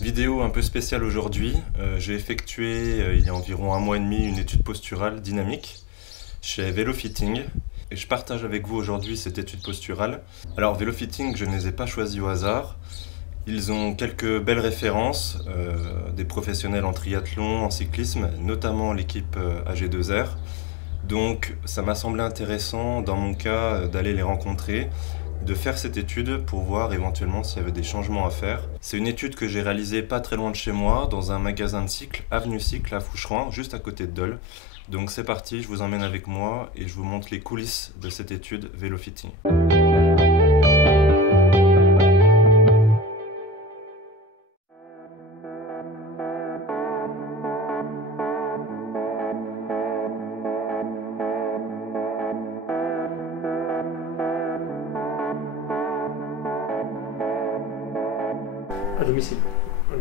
Vidéo un peu spéciale aujourd'hui. J'ai effectué il y a environ 1 mois et demi une étude posturale dynamique chez VeloFitting et je partage avec vous aujourd'hui cette étude posturale. Alors VeloFitting, je ne les ai pas choisis au hasard. Ils ont quelques belles références, des professionnels en triathlon, en cyclisme, notamment l'équipe AG2R. Donc ça m'a semblé intéressant dans mon cas d'aller les rencontrer, de faire cette étude pour voir éventuellement s'il y avait des changements à faire. C'est une étude que j'ai réalisée pas très loin de chez moi, dans un magasin de cycle, Avenue Cycle à Foucheron, juste à côté de Dole. Donc c'est parti, je vous emmène avec moi et je vous montre les coulisses de cette étude VeloFitting. À domicile.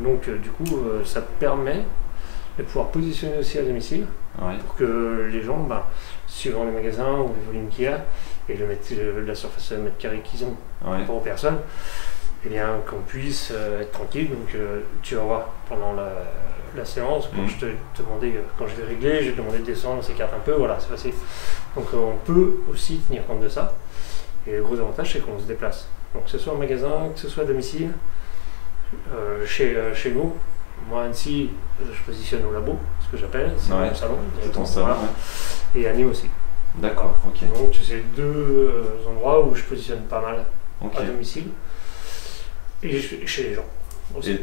Donc du coup ça permet de pouvoir positionner aussi à domicile pour que les gens, suivant les magasins ou les volumes qu'il y a et la surface de mètre carré qu'ils ont par rapport aux personnes, et bien qu'on puisse être tranquille. Donc tu vas voir pendant la séance, quand je te demandais, quand je vais régler, je vais te demander de descendre, on s'écarte un peu, voilà, c'est facile. Donc on peut aussi tenir compte de ça. Et le gros avantage, c'est qu'on se déplace. Donc que ce soit au magasin, que ce soit à domicile, chez nous, moi Annecy, je positionne au labo, ce que j'appelle, c'est mon salon. C'est ton salon, Et à Nîmes aussi. D'accord, ok. Donc c'est deux endroits où je positionne pas mal à domicile et chez les gens aussi.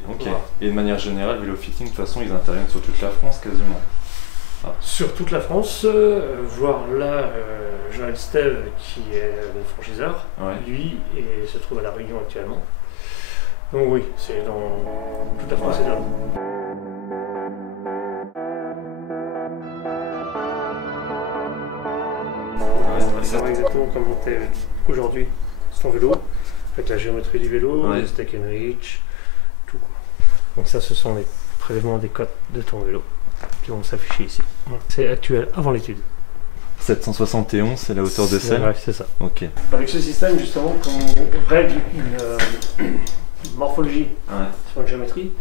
Et de manière générale, VeloFitting, de toute façon, ils interviennent sur toute la France quasiment. Sur toute la France, voire là, Joël Steve, qui est le franchiseur, lui se trouve à La Réunion actuellement. Donc oui, c'est dans toute la France et là. Savoir exactement comment tu es aujourd'hui sur ton vélo, avec la géométrie du vélo, le stack and reach, tout quoi. Donc ça, ce sont les prélèvements des cotes de ton vélo qui vont s'afficher ici. C'est actuel avant l'étude. 771, c'est la hauteur de selle. Ouais, c'est ça. Ok. Avec ce système, justement, quand on règle une morphologie sur une géométrie,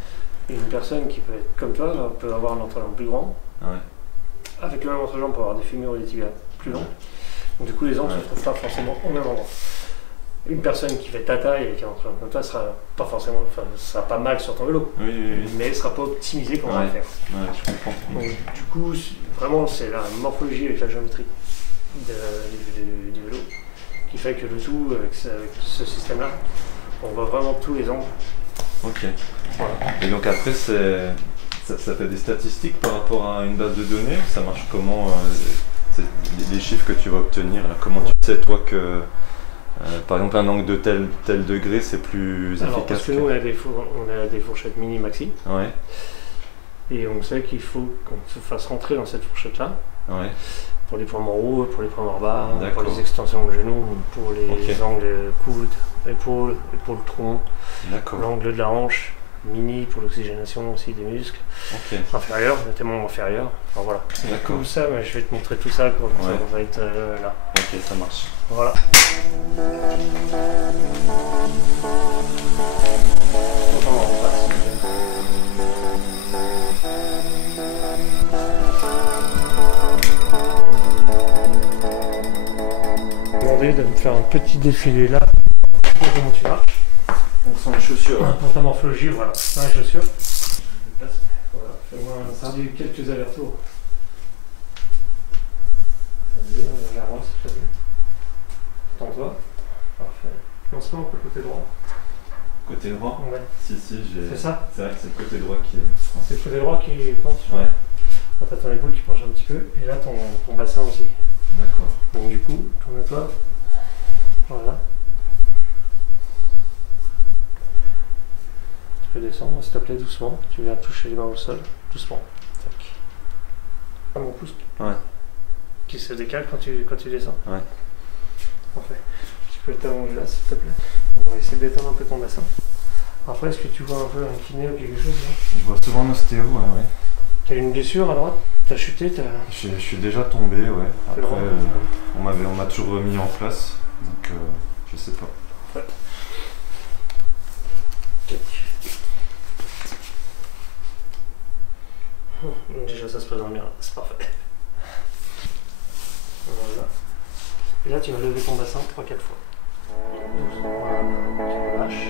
une personne qui peut être comme toi peut avoir un entrejambe plus grand. Avec le même entrejambe, on peut avoir des fémurs et des tibias plus longs. Donc du coup, les angles ne se trouvent pas forcément au même endroit. Une personne qui fait ta taille avec un entrejambe comme toi sera pas forcément, sera pas mal sur ton vélo, mais elle sera pas optimisée comme on va le faire. Je comprends. Donc du coup, vraiment, c'est la morphologie avec la géométrie du vélo qui fait que le tout, avec ce système-là, on voit vraiment tous les angles. Ok. Voilà. Et donc après, ça fait des statistiques par rapport à une base de données. Ça marche comment les chiffres que tu vas obtenir là, comment tu sais toi que par exemple un angle de tel degré c'est plus efficace? Parce que nous on a des fourchettes mini maxi. Et on sait qu'il faut qu'on se fasse rentrer dans cette fourchette là. Pour les points moraux, pour les points morts, pour les extensions de genoux, pour les angles coude, épaule tronc, l'angle de la hanche, mini pour l'oxygénation aussi des muscles, inférieurs, notamment inférieurs. Enfin voilà. Tout ça, je vais te montrer tout ça quand on va être là. Ok, ça marche. Voilà. De me faire un petit défilé là pour comment tu marches. Donc sans les chaussures. Pour ta morphologie, voilà, sans les chaussures. Voilà, fais-moi quelques allers-retours. Vas-y, vers moi s'il te plaît. Tends-toi. Parfait. Lancement pour le côté droit. Côté droit? Ouais. Si, j'ai. C'est ça? C'est vrai que c'est le côté droit qui est. C'est le côté droit qui penche? Quand t'as ton épaule qui penche un petit peu, et là ton bassin aussi. D'accord. Donc du coup, tourne-toi. Voilà. Tu peux descendre, s'il te plaît, doucement. Tu viens toucher les mains au sol, doucement. Tac. Mon pouce qui se décale quand tu descends. Parfait. Tu peux t'allonger là, s'il te plaît. On va essayer de détendre un peu ton bassin. Après, est-ce que tu vois un peu un kiné ou quelque chose là? Je vois souvent un ostéo, T'as une blessure à droite? T'as chuté? Je suis déjà tombé, Après, on m'a toujours remis en place, donc je sais pas. Déjà ça se présente bien, c'est parfait. Voilà. Et là tu vas lever ton bassin 3-4 fois. Voilà. Tu relâches.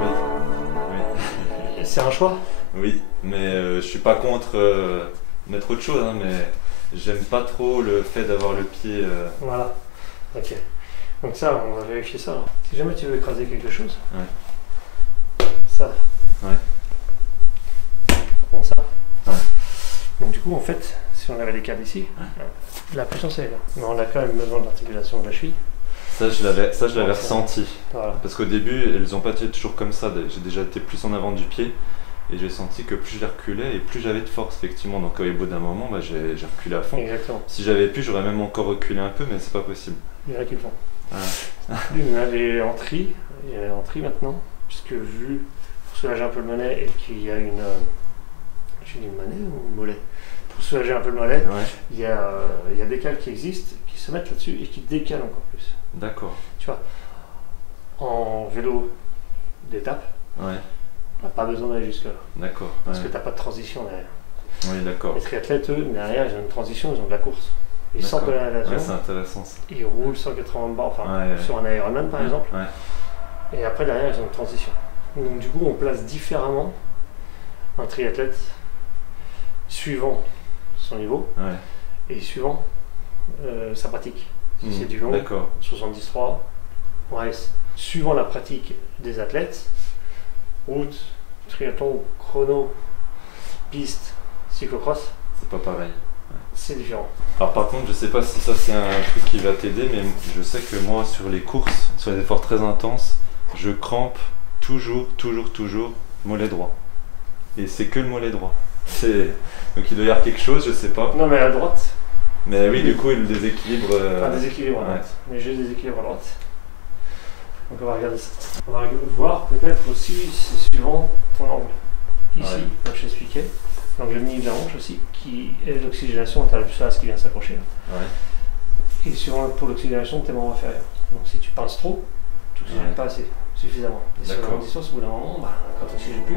Oui. Oui. C'est un choix? Oui, mais je suis pas contre mettre autre chose, hein, mais j'aime pas trop le fait d'avoir le pied. Voilà. Ok. Donc ça, on va vérifier ça. Alors. Si jamais tu veux écraser quelque chose, ça. Bon, ça. Donc du coup, en fait, si on avait les câbles ici, la puissance est là. Mais on a quand même besoin de l'articulation de la cheville. Ça, je l'avais ressenti. Voilà. Parce qu'au début, elles ont pas été toujours comme ça. J'ai déjà été plus en avant du pied. Et j'ai senti que plus je les reculais et plus j'avais de force, effectivement. Donc au bout d'un moment, j'ai reculé à fond. Exactement. Si j'avais pu, j'aurais même encore reculé un peu, mais c'est pas possible. Il y en a qui le font. Lui, il avait en tri. Il y a en tri maintenant. Puisque vu, pour soulager un peu le mollet et qu'il y a une... j'ai dit une monnaie ou une mollet? Pour soulager un peu le mollet, il y a des cales qui existent, qui se mettent là-dessus et qui décalent encore plus. D'accord. Tu vois, en vélo d'étape, on n'a pas besoin d'aller jusque-là. D'accord. Parce que tu n'as pas de transition derrière. Oui, d'accord. Les triathlètes, eux, derrière, ils ont une transition, ils ont de la course. Ils sentent de la relation. C'est intéressant ça. Ils roulent 180 barres, sur un Ironman par exemple. Et après, derrière, ils ont une transition. Donc, du coup, on place différemment un triathlète suivant son niveau et suivant sa pratique. Si c'est du long, 73, on reste suivant la pratique des athlètes, route, triathlon, chrono, piste, cyclocross. C'est pas pareil. C'est différent. Alors par contre, je sais pas si ça c'est un truc qui va t'aider, mais je sais que moi sur les courses, sur les efforts très intenses, je crampe toujours mollet droit. Et c'est que le mollet droit. Donc il doit y avoir quelque chose, je sais pas. Non mais à droite. Mais oui, du coup, le déséquilibre. Pas déséquilibre à droite, mais j'ai déséquilibre à droite. Donc on va regarder ça. On va voir peut-être aussi, c'est suivant ton angle. Ici, comme je t'expliquais, l'angle mini de la hanche aussi, qui est l'oxygénation, tu as le psoas qui vient s'accrocher. Et suivant pour l'oxygénation de tes membres inférieurs. Donc si tu pinces trop, tu n'oxygènes pas assez, suffisamment. Et sur la longue distance, au bout d'un moment, quand tu n'oxygènes plus.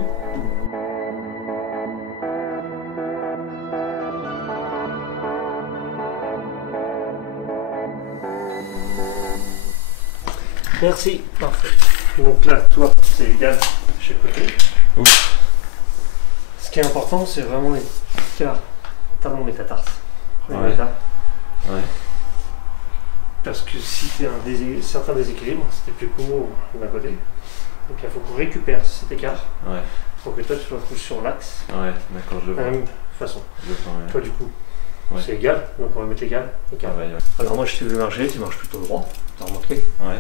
Merci, parfait. Donc là, toi, c'est égal de chaque côté. Ce qui est important, c'est vraiment les talons métatarses. Premier état. Parce que si tu as un certain déséquilibre, c'était plus court d'un côté. Donc il faut qu'on récupère cet écart pour que toi tu te retrouves sur l'axe. D'accord, je de vois. la même façon. Toi, du coup, Ouais. C'est égal, donc on va mettre l'égal. Ouais. Alors moi je t'ai vu marcher, tu marches plutôt droit, tu as remarqué. Ouais.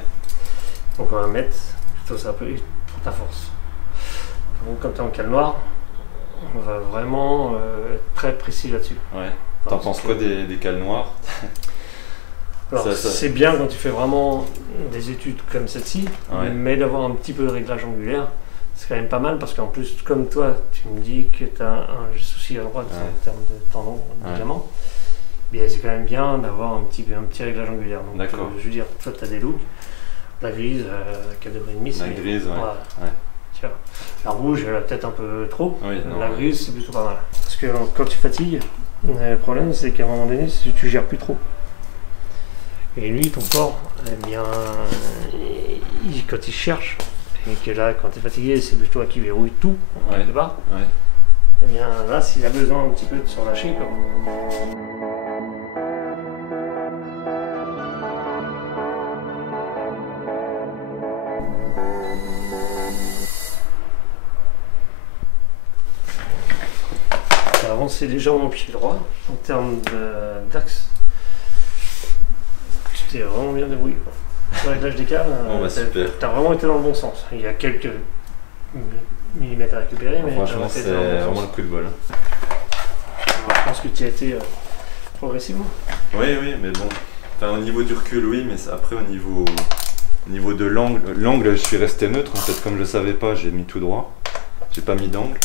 Donc on va mettre plutôt ça un peu pour ta force. Donc comme tu es en cale noir, on va vraiment être très précis là-dessus. Ouais. T'en penses quoi des cales noires? Alors c'est bien quand tu fais vraiment des études comme celle-ci, ouais. mais d'avoir un petit peu de réglage angulaire, c'est quand même pas mal parce qu'en plus, comme toi, tu me dis que tu as un souci à droite en termes de tendon, de ligament, bien c'est quand même bien d'avoir un petit réglage angulaire. Donc, je veux dire, toi tu as des looks, la grise, 4,5 degrés, c'est la grise, voilà. Tiens. La rouge, elle a peut-être un peu trop, la grise, c'est plutôt pas mal. Parce que quand tu fatigues, le problème c'est qu'à un moment donné, tu gères plus trop. Et lui, ton corps, eh bien, quand il cherche, et que là, quand tu es fatigué, c'est toi qui verrouille tout, quelque part, eh bien là, s'il a besoin un petit peu de se relâcher, quoi. Tu as avancé légèrement au pied droit, en termes d'axe. Tu t'es vraiment bien débrouillé. Le réglage des cales, tu as vraiment été dans le bon sens. Il y a quelques millimètres à récupérer, mais franchement, c'est vraiment le coup de bol. Je pense que tu as été progressivement. Oui, mais bon. Enfin, au niveau du recul, oui, mais après, au niveau de l'angle, je suis resté neutre. En fait, comme je ne savais pas, j'ai mis tout droit. J'ai pas mis d'angle.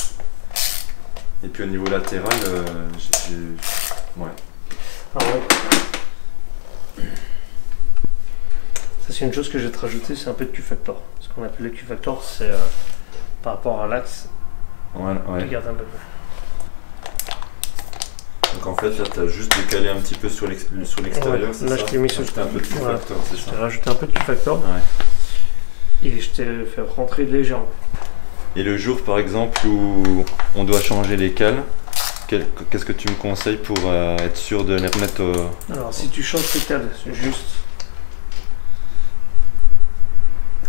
Et puis au niveau latéral, Ça, c'est une chose que je vais te rajouter, c'est un peu de Q-factor. Ce qu'on appelle le Q-factor, c'est par rapport à l'axe Voilà, ouais. Tu gardes un peu plus. Donc en fait, là, tu as juste décalé un petit peu sur l'extérieur, Ouais, c'est là, ça? je t'ai mis sur un peu de voilà. Q-Factor, c'est Je ça? t'ai rajouté un peu de Q-Factor. Ouais. Et je t'ai fait rentrer légèrement. Et le jour, par exemple, où on doit changer les cales, qu'est-ce que tu me conseilles pour être sûr de les remettre au... Alors, si tu changes tes cales juste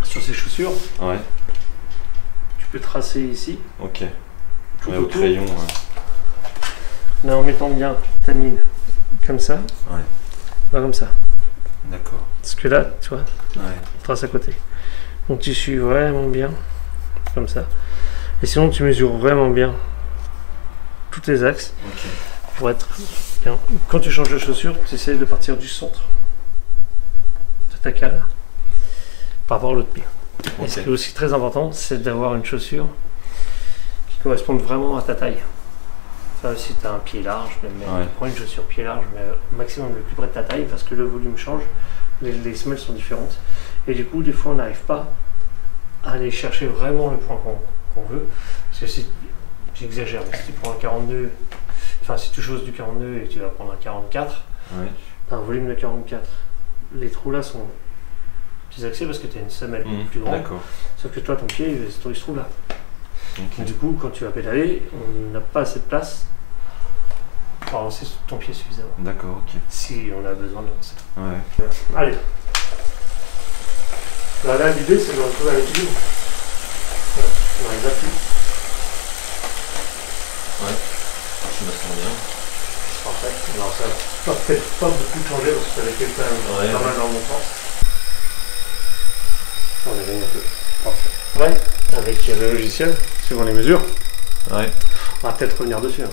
sur ces chaussures, Ouais, tu peux tracer ici, ok. tout Ouais, au autour. crayon, ouais. Là, en mettant bien ta mine comme ça, Ouais. pas comme ça. D'accord. Parce que là, tu vois, Ouais. trace à côté. Donc tu suis vraiment bien, comme ça. Et sinon, tu mesures vraiment bien tous tes axes Ok. pour être bien. Quand tu changes de chaussure, tu essaies de partir du centre de ta cale par rapport à l'autre pied. Et ce qui est aussi très important, c'est d'avoir une chaussure qui corresponde vraiment à ta taille. Ça, si tu as un pied large, prends une chaussure pied large, mais au maximum le plus près de ta taille parce que le volume change, les semelles sont différentes. Et du coup, des fois, on n'arrive pas à aller chercher vraiment le point qu'on veut. Parce que si, j'exagère, mais si tu prends un 42, enfin si tu chausses du 42 et que tu vas prendre un 44, Ouais. tu as un volume de 44. Les trous là sont plus axés parce que tu as une semelle plus grande. D'accord. Sauf que toi, ton pied, il se trouve là. Ok. Du coup, quand tu vas pédaler, on n'a pas assez de place pour avancer ton pied suffisamment. D'accord, ok. Si on a besoin d'avancer. Ouais. Allez. Là, l'idée, c'est de retrouver un équilibre. On n'arrive plus. Ouais. Je me sens bien. Parfait. Alors ça va peut-être pas beaucoup changer parce que ça avait été quand même pas mal dans mon sens. On est venu un peu. Parfait. Ouais, avec le logiciel, suivant les mesures, Ouais. on va peut-être revenir dessus.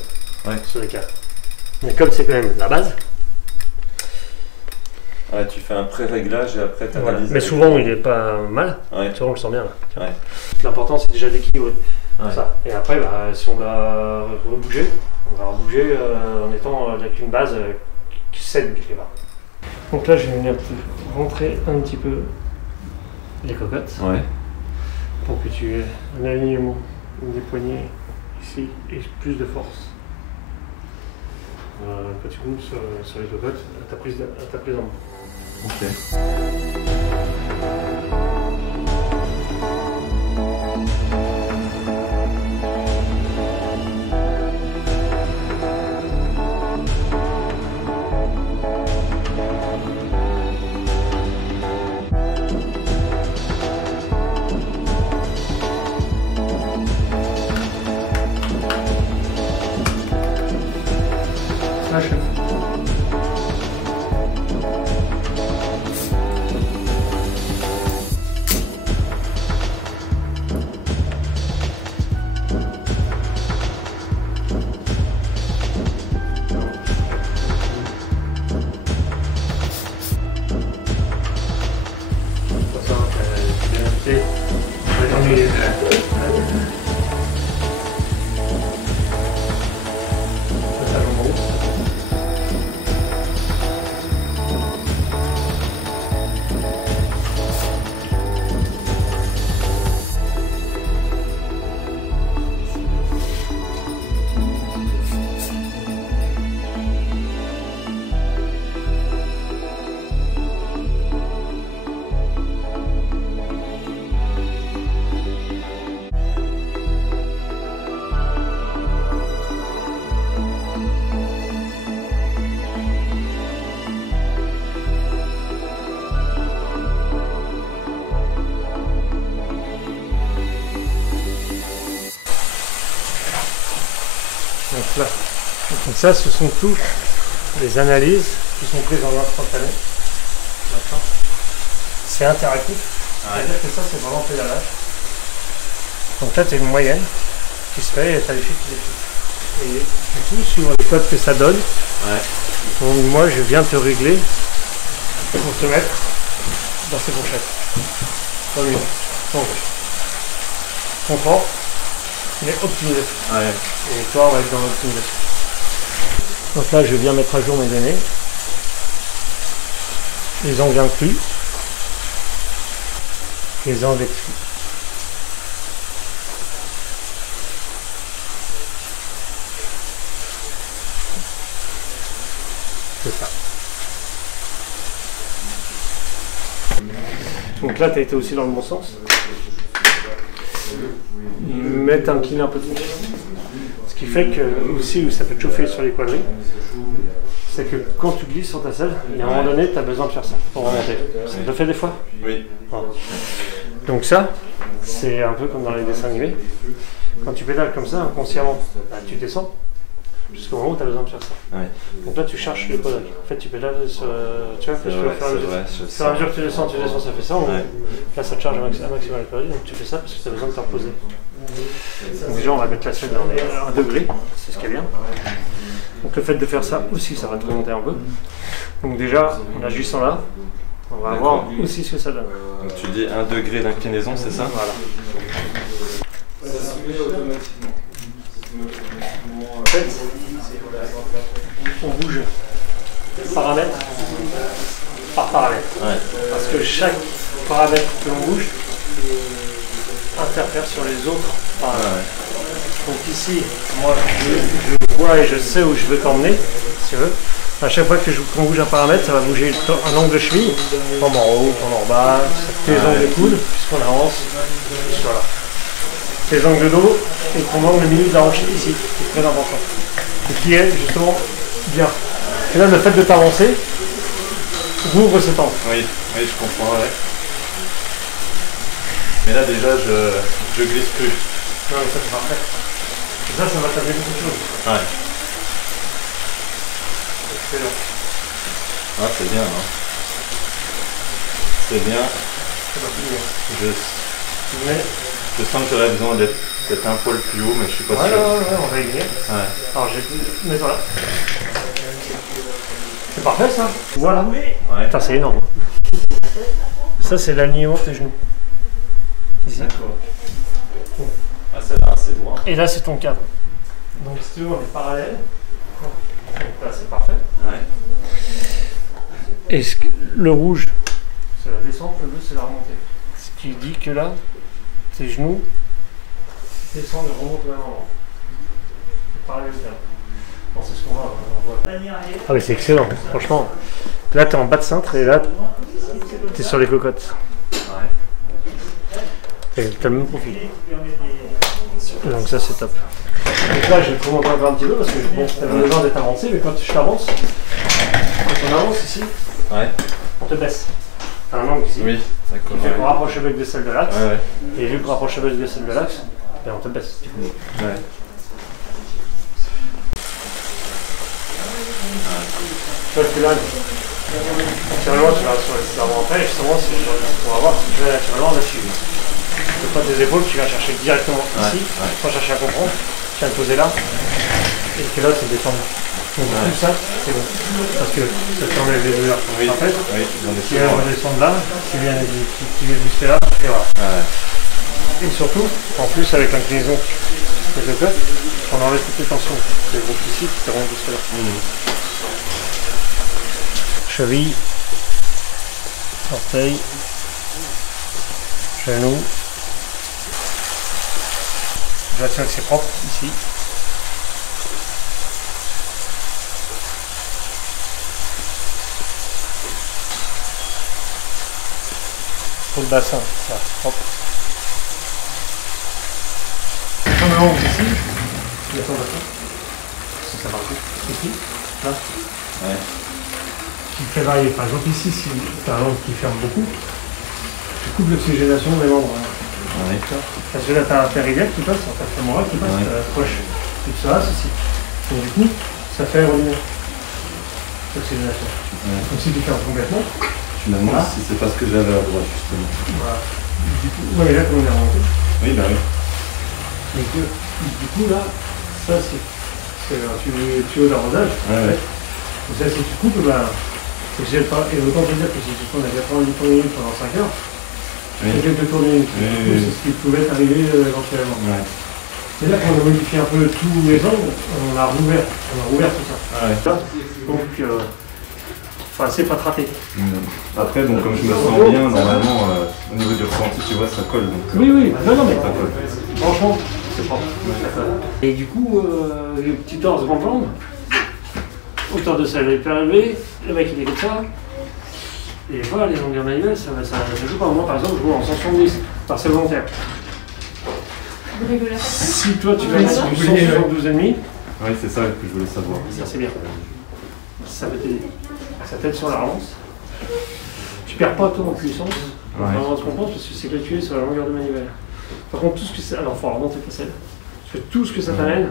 Ouais. Sur les cas. Mais comme c'est quand même la base. Ouais, tu fais un pré-réglage et après tu Voilà. analyses. Mais souvent il est pas mal. Ouais. Tu vois, on le sent bien là. Ouais. L'important c'est déjà d'équilibrer. Ouais. Ça. Et après, bah, si on doit rebouger, on va rebouger en étant avec une base qui cède quelque part. Donc là, je vais venir rentrer un petit peu les cocottes Ouais. pour que tu aies un alignement des poignets ici et plus de force. Quand tu roules sur les cocottes, à ta prise en main. Ok. Lâche. Là. Donc ça, ce sont toutes les analyses qui sont prises en instantané. C'est interactif, c'est-à-dire que ça, c'est vraiment pédalage. Donc là, tu as une moyenne qui se fait et tu as les chiffres qui défilent. Et du coup, sur les codes que ça donne, donc moi, je viens te régler pour te mettre dans ces fourchettes. Comme une. Donc, confort, mais optimisé. Et toi, on va être dans l'optimisation. Donc là, je viens mettre à jour mes données. Les angles inclus. Les angles exclus. C'est ça. Donc là, tu as été aussi dans le bon sens. Mais t'inclines un peu trop. Ce qui fait que, aussi, où ça peut te chauffer sur les quadrilles, c'est que quand tu glisses sur ta selle, il y a un moment donné, tu as besoin de faire ça pour remonter. Ça te le fait des fois? Oui. Voilà. Donc ça, c'est un peu comme dans les dessins animés. Quand tu pédales comme ça, inconsciemment, bah, tu descends jusqu'au moment où tu as besoin de faire ça. Ouais. Donc là, tu cherches le quadrille. En fait, tu pédales sur... Tu vois, au fur et à mesure que tu descends, ça fait ça. Ouais. Là, ça te charge un maximum le quadrille, donc tu fais ça parce que tu as besoin de te reposer. Donc déjà, on va mettre la selle dans les 1 degré, c'est ce qui est bien. Donc le fait de faire ça aussi, ça va te remonter un peu. Donc déjà, en agissant là, on va voir aussi ce que ça donne. Donc tu dis 1 degré d'inclinaison, c'est ça? Voilà. En fait, on bouge paramètre par paramètre. Ouais. Parce que chaque paramètre que l'on bouge interfère sur les autres paramètres. Ouais. Donc ici, moi je vois et je sais où je veux t'emmener, si tu veux. À chaque fois qu'on bouge un paramètre, ça va bouger un angle de cheville, tombe en haut, tombe en bas, tes angles de coude, puisqu'on avance, voilà. Tes angles de dos et ton angle milieu de la hanche ici, qui est très important. Et qui est justement bien. Et là, le fait de t'avancer, ouvre cet angle. Oui, oui, je comprends, ouais. Mais là déjà, je glisse plus. Non, mais ça c'est parfait. Et ça va t'amener beaucoup de choses. Ouais. Excellent. Ah, c'est bien, hein. C'est bien. Ça va plus bien. Je sens que j'aurais besoin d'être peut-être un poil plus haut, mais je suis pas sûr. Ouais, on va y venir. Ouais. Alors, mets-toi là. C'est parfait ça. Voilà. Ouais. Putain, c'est énorme. Ça, c'est l'alignement de tes genoux. Ici. D'accord. Ah, c'est là, c'est droit. Et là, c'est ton cadre. Donc, si tu veux, on est parallèle. Donc là, c'est parfait. Ouais. Et le rouge, c'est la descente, le bleu, c'est la remontée. Ce qui dit que là, tes genoux descendent et remontent au même moment. C'est parallèle au cadre. Bon, c'est ce qu'on voit. Ah oui, c'est excellent, franchement. Là, tu es en bas de cintre et là, tu es sur les cocottes. Ouais. Tu as le même profil. Donc ça, c'est top. Donc là, je vais te remonter encore un petit peu parce que bon, tu as besoin d'être avancé, mais quand je t'avance, quand on avance ici, ouais. On te baisse. Tu as un angle ici. Oui, d'accord. Qui fait qu'on rapproche le bec de celle de l'axe. Ouais, ouais. Et vu qu'on rapproche le bec de celle de l'axe, ben on te baisse. Ouais. Tu vois que là, naturellement, tu vas sur les avant après, justement, on va voir si tu vas naturellement là-dessus. Le poids des épaules, tu vas chercher directement ici, sans chercher à comprendre, tu vas te poser là, et que là, c'est détendu. Donc tout ça, c'est bon. Parce que ça t'enlève les douleurs. Oui, en fait, tu viens redescendre là, tu viens jusqu'à là, et voilà. Ouais. Et surtout, en plus avec l'inclinaison des deux côtes, on enlève toutes les tensions. Les groupes ici, qui remontent jusque là. Cheville, orteil, genou. Je vois que c'est propre ici. Pour le bassin, ça, propre. On a honte ici, il y a ton bassin. Ça va ici, là. Ouais. Qui fait varier. Par exemple ici, si tu as un angle qui ferme beaucoup, tu coupes l'oxygénation des membres. Ouais. Parce que là, tu as un péridiaque qui passe, un femoral qui passe, tu as la poche qui se passe ici. Donc du coup, ça fait aérodynamique. L'oxygénation. Ouais. Donc si tu fermes complètement, je me demande si c'est parce que j'avais à droite, justement. Voilà. Du coup, ouais, mais là, comme on est remonté. Oui, bah oui. Et que, du coup, là, ça, c'est un tuyau d'arrosage. Ouais, ouais. Et ça, si tu coupes, bah, c'est que j'ai pas. Et autant te dire que si tu tournes à 90 tours minutes pendant 5 heures, tu fais quelques tours minutes. C'est ce qui pouvait t'arriver éventuellement. Ouais. Et là, quand on a modifié un peu tous les angles, on a rouvert tout ça. Ouais. Donc, c'est pas traité. Après, bon, comme je me sens bien, normalement, au niveau du ressenti, tu vois, ça colle. Donc, oui, non, mais ça colle. Franchement, c'est propre. Et du coup, les petits torses grand jambes, hauteur de selle hyper élevée, le mec il est comme ça. Et voilà, les longueurs manivelles, ça joue pas. Moi par exemple, je joue en 170, par c'est volontaire. Si toi tu vas mettre du 172,5. Oui, c'est ça que je voulais savoir. Ça c'est bien. Ça va t'aider. Ça t'aide sur la relance. Tu perds pas toi en puissance. On va vraiment se comprendre parce que c'est calculé sur la longueur de manivelle. Par contre, tout ce que ça. Alors, il faut remonter ta selle. Parce que tout ce que ça t'amène,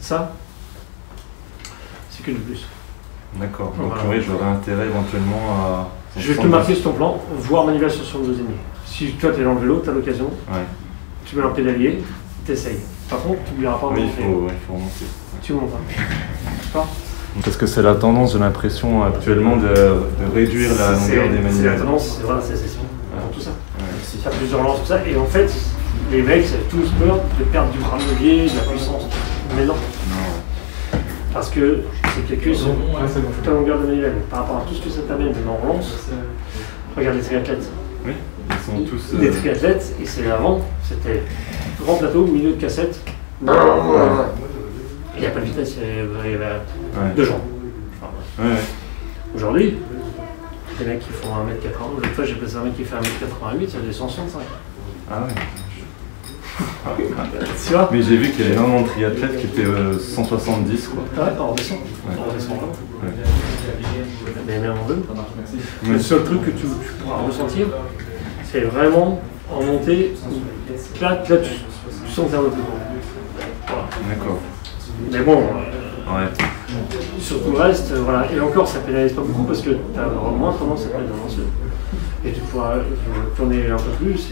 ça, c'est que du plus. D'accord. Donc, oui, j'aurais intérêt éventuellement à. Je vais te marquer sur ton plan, voir manivelle sur 72,5. Si toi tu es dans le vélo, tu as l'occasion, tu mets un pédalier, tu essayes. Par contre, tu n'oublieras pas de monter. Il faut remonter. Tu montes. Pas Parce que c'est la tendance, j'ai l'impression actuellement de réduire la longueur des manivelles. C'est la tendance, voilà, c'est tout ça. Il y a plusieurs lances, tout ça, et en fait, les mecs, ils avaient tous peur de perdre du bras de levier, de la puissance. Mais non. Parce que c'est calculé sur toute la longueur de manivelle. Par rapport à tout ce que ça t'amène, même en relance, regarde les triathlètes. Oui, ils sont tous. Les triathlètes, et c'est avant, c'était grand plateau, milieu de cassette. Il n'y a pas de vitesse, il y avait 2 jambes. Aujourd'hui, des mecs qui font 1m80. L'autre fois, j'ai passé un mec qui fait 1m88, ça fait 165. Ah ouais. Tu vois? Mais j'ai vu qu'il y avait énormément de triathlètes qui étaient 170 quoi. Ah ouais, on redescend. On redescend là. Mais même en deux. Le seul truc que tu pourras ressentir, c'est vraiment en montée. Là tu sens que t'es un peu plus gros. Voilà. D'accord. Mais bon, surtout le reste, voilà. Et encore, ça pénalise pas beaucoup parce que tu as moins tendance à pédaler dans l'ancien. Et tu pourras tourner un peu plus,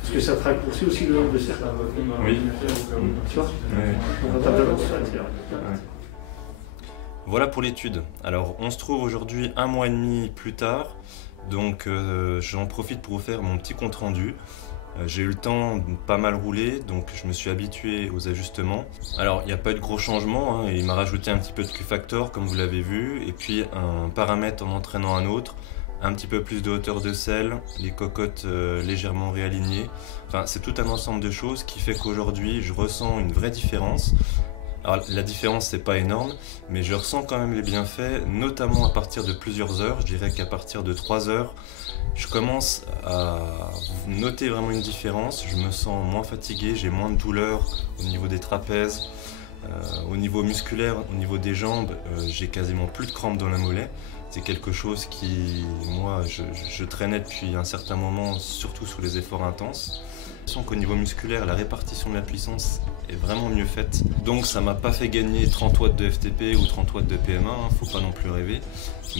parce que ça te raccourcit aussi le nombre de cercles. Oui. Tu vois? Donc en termes d'avance, c'est Voilà pour l'étude. Alors on se trouve aujourd'hui 1 mois et demi plus tard, donc j'en profite pour vous faire mon petit compte rendu. J'ai eu le temps de pas mal rouler, donc je me suis habitué aux ajustements. Alors il n'y a pas eu de gros changements, il m'a rajouté un petit peu de Q-Factor comme vous l'avez vu, et puis un paramètre en entraînant un autre, un petit peu plus de hauteur de selle, les cocottes légèrement réalignées. Enfin c'est tout un ensemble de choses qui fait qu'aujourd'hui je ressens une vraie différence. Alors la différence c'est pas énorme, mais je ressens quand même les bienfaits, notamment à partir de plusieurs heures. Je dirais qu'à partir de 3 heures, je commence à noter vraiment une différence. Je me sens moins fatigué, j'ai moins de douleur au niveau des trapèzes, au niveau musculaire, au niveau des jambes, j'ai quasiment plus de crampes dans la mollet. C'est quelque chose qui, moi, je traînais depuis un certain moment, surtout sous les efforts intenses. Je sens qu'au niveau musculaire, la répartition de la puissance est vraiment mieux faite. Donc ça m'a pas fait gagner 30 watts de FTP ou 30 watts de PMA, faut pas non plus rêver.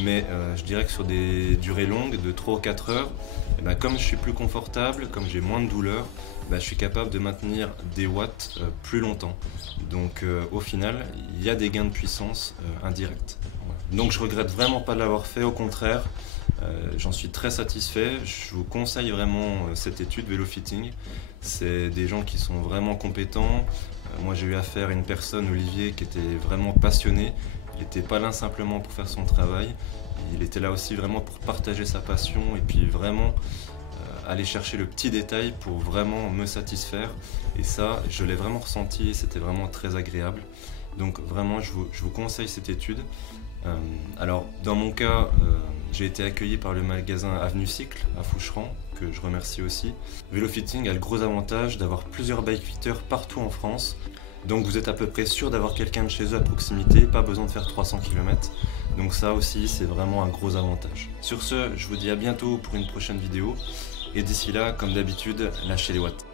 Mais je dirais que sur des durées longues, de 3 ou 4 heures, comme je suis plus confortable, comme j'ai moins de douleur, je suis capable de maintenir des watts plus longtemps. Donc au final, il y a des gains de puissance indirects. Donc je regrette vraiment pas de l'avoir fait, au contraire. J'en suis très satisfait. Je vous conseille vraiment cette étude VéloFitting. C'est des gens qui sont vraiment compétents. Moi j'ai eu affaire à une personne, Olivier, qui était vraiment passionné. Il n'était pas là simplement pour faire son travail. Il était là aussi vraiment pour partager sa passion et puis vraiment aller chercher le petit détail pour vraiment me satisfaire. Et ça, je l'ai vraiment ressenti et c'était vraiment très agréable. Donc vraiment, je vous conseille cette étude. Alors, dans mon cas, j'ai été accueilli par le magasin Avenue Cycle à Foucheran, que je remercie aussi. VéloFitting a le gros avantage d'avoir plusieurs bikefitters partout en France. Donc vous êtes à peu près sûr d'avoir quelqu'un de chez eux à proximité, pas besoin de faire 300 km. Donc ça aussi, c'est vraiment un gros avantage. Sur ce, je vous dis à bientôt pour une prochaine vidéo. Et d'ici là, comme d'habitude, lâchez les watts.